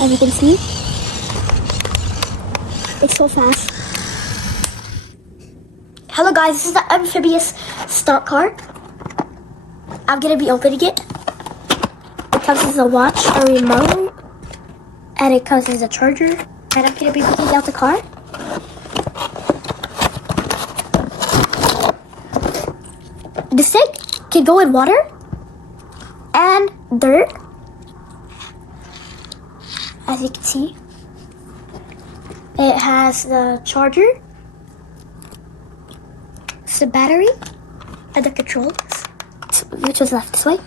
as you can see. It's so fast. Hello guys, this is the Amphibious Stunt car. I'm gonna be opening it. It comes with a watch, a remote, and it comes with a charger. And I'm gonna be picking out the car. This thing can go in water and dirt, as you can see. It has the charger, the battery, and the controls. Which was left this way.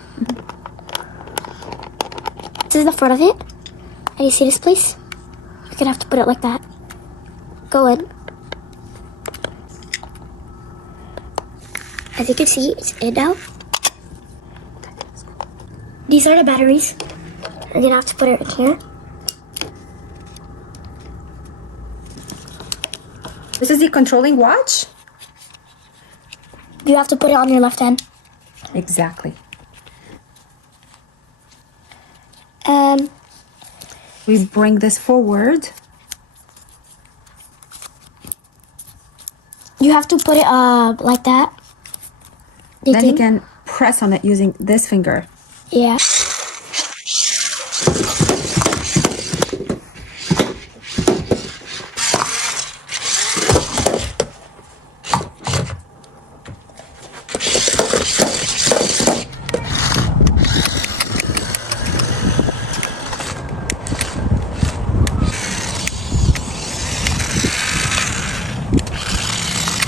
This is the front of it. And you see this place? You're gonna have to put it like that. Go in. As you can see, it's in now. These are the batteries. You're gonna have to put it in here. This is the controlling watch? You have to put it on your left hand. Exactly. We bring this forward. You have to put it like that. Then you can press on it using this finger. Yeah.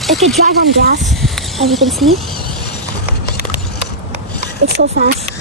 It can drive on gas, as you can see. It's so fast.